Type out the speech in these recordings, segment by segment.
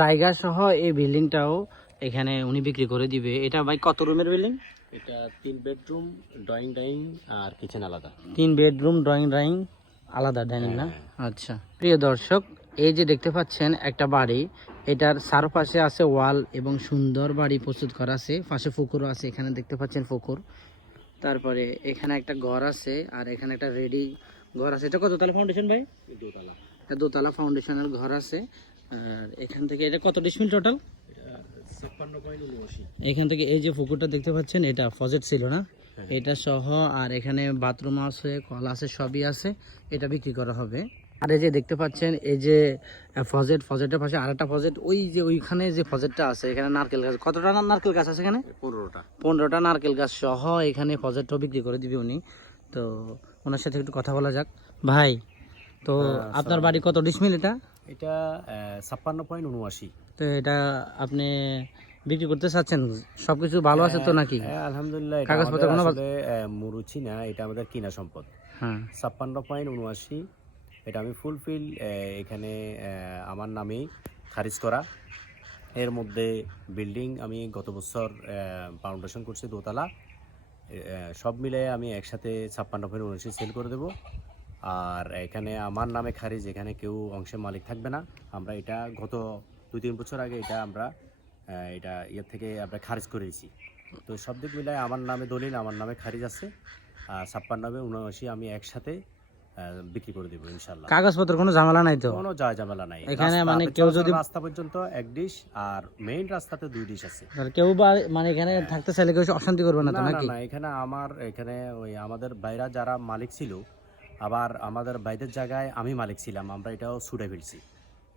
জায়গা সহ এই বিল্ডিংটাও এখানে উনি বিক্রি করে দিবে। এটা ভাই কত রুমের বিল্ডিং? এটা 3 বেডরুম, ড্রয়িং ডাইনিং আর কিচেন আলাদা। 3 বেডরুম, ড্রয়িং আলাদা ডাইনিং না? আচ্ছা প্রিয় দর্শক, এই যে দেখতে পাচ্ছেন একটা বাড়ি, এটার চারপাশে আছে ওয়াল এবং সুন্দর বাড়ি প্রস্তুত করা আছে। পাশে পুকুরও আছে, এখানে দেখতে পাচ্ছেন পুকুর। তারপরে এখানে একটা ঘর আছে, আর এখানে একটা রেডি ঘর আছে। এটা কততলা ফাউন্ডেশন ভাই? দোতলা। এটা দোতলা ফাউন্ডেশনের ঘর আছে। আর এখান থেকে এটা কত ডিসমিল টোটাল? 56.79। এখান থেকে এই যে পুকুরটা দেখতে পাচ্ছেন, এটা ফজেট ছিল না? এটা সহ, আর এখানে বাথরুম আছে, কল আছে, সবই আছে। এটা বিক্রি করা হবে। আর এই যে দেখতে পাচ্ছেন, এই যে ফজেটের পাশে আরেকটা ফজেট, ওই যে ওইখানে যে ফজেটটা আছে, এখানে নারকেল গাছ। কতটা নারকেল গাছ আছে এখানে? 15টা নারকেল গাছ সহ এখানে ফজেটটাও বিক্রি করে দিবে উনি। তো ওনার সাথে একটু কথা বলা যাক। ভাই, তো আপনার বাড়ি কত ডিসমিল এটা? এটা 56.79। তো এটা আপনি বিক্রি করতে চাচ্ছেন? সবকিছু ভালো আছে তো নাকি? আলহামদুলিল্লাহ। কাগজপত্র কোনো মুরুচি না, এটা আমাদের কিনা সম্পদ। হ্যাঁ, 56.79। এটা আমি ফুলফিল এখানে আমার নামেই খারিজ করা। এর মধ্যে বিল্ডিং আমি গত বছর ফাউন্ডেশন করছি দোতলা। সব মিলে আমি একসাথে 56.79 সেল করে দেব। আর এখানে আমার নামে খারিজ, এখানে কেউ অংশের মালিক থাকবে না। আমরা এটা গত 2-3 বছর আগে এটা আমরা এটা ইয়ে থেকে আমরা খারিজ করেছি। তো সব দিক মিলায় আমার নামে দলিল, আমার নামে খারিজ আছে। 56.79 আমি একসাথে বিক্রি করে দেবো ইনশাল্লাহ। কাগজপত্র কোনো ঝামেলা নাই তো? কোনো ঝামেলা নাই এখানে। মানে কেউ যদি রাস্তা পর্যন্ত 1 ডিশ, আর মেইন রাস্তাতে 2 ডিশ আছে। কেউ মানে এখানে থাকতে চাইলে কেউ অশান্তি করবে না তো নাকি? না, এখানে ওই আমাদের বাইরা যারা মালিক ছিল, আবার আমাদের বাইরের জায়গায় আমি মালিক ছিলাম, আমরা এটাও ছুটে ফেলছি,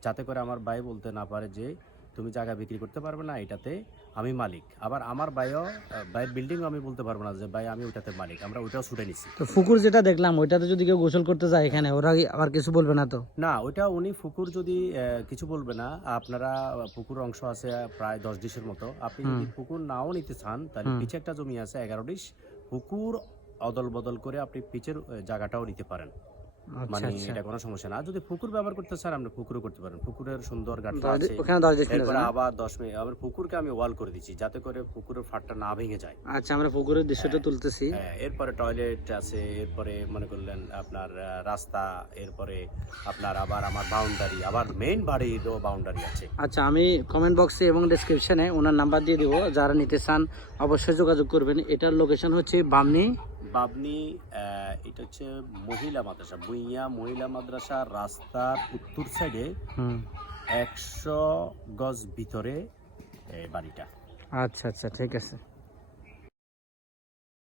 যাতে করে আমার ভাই বলতে না পারে যে তুমি জায়গা বিক্রি করতে পারবে না, এটাতে আমি মালিক। আবার আমার বাইরের বিল্ডিং আমি বলতে পারবো না যে ভাই আমি ওটাতে মালিক, আমরা ওটাও ছুটে নিছি। তো পুকুর যেটা দেখলাম, ওইটাতে যদি কেউ গোসল করতে যায় এখানে, ওরা আবার কিছু বলবে না তো? না, ওইটা উনি পুকুর যদি কিছু বলবে না। আপনারা পুকুর অংশ আছে প্রায় 10 ডিশের মতো। আপনি যদি পুকুর নাও নিতে চান, তাহলে পিছে একটা জমি আছে 11 ডিশ, পুকুর অদল বদল করে আপনি পিচের জায়গাটাও নিতে পারেন। মানে এটা কোনো সমস্যা না। যদি পুকুর ব্যবহার করতে চান, আপনি পুকুরও করতে পারেন। পুকুরের সুন্দর গাটটা আছে, এরপরে আবার 10 মিনিট আবার পুকুরকে আমি ওয়াল করে দিচ্ছি, যাতে করে পুকুরের ফাটটা না ভেঙে যায়। আচ্ছা, আমরা পুকুরের দৃশ্যটা তুলতেছি। এরপরে টয়লেট আছে, এরপরে মনে করলেন আপনার রাস্তা, এরপরে আপনার আবার আমার বাউন্ডারি, আবার মেইন বাড়িরও বাউন্ডারি আছে। আচ্ছা, আমি কমেন্ট বক্সে এবং ডেসক্রিপশনে ওনার নাম্বার দিয়ে দেবো, যারা নিতে চান অবশ্যই যোগাযোগ করবেন। এটার লোকেশন হচ্ছে বাবনি। এটা হচ্ছে মহিলা মাদ্রাসা, বুইয়া মহিলা মাদ্রাসা, রাস্তার উত্তর সাইডে 100 গজ ভিতরে বাড়িটা। আচ্ছা, ঠিক আছে।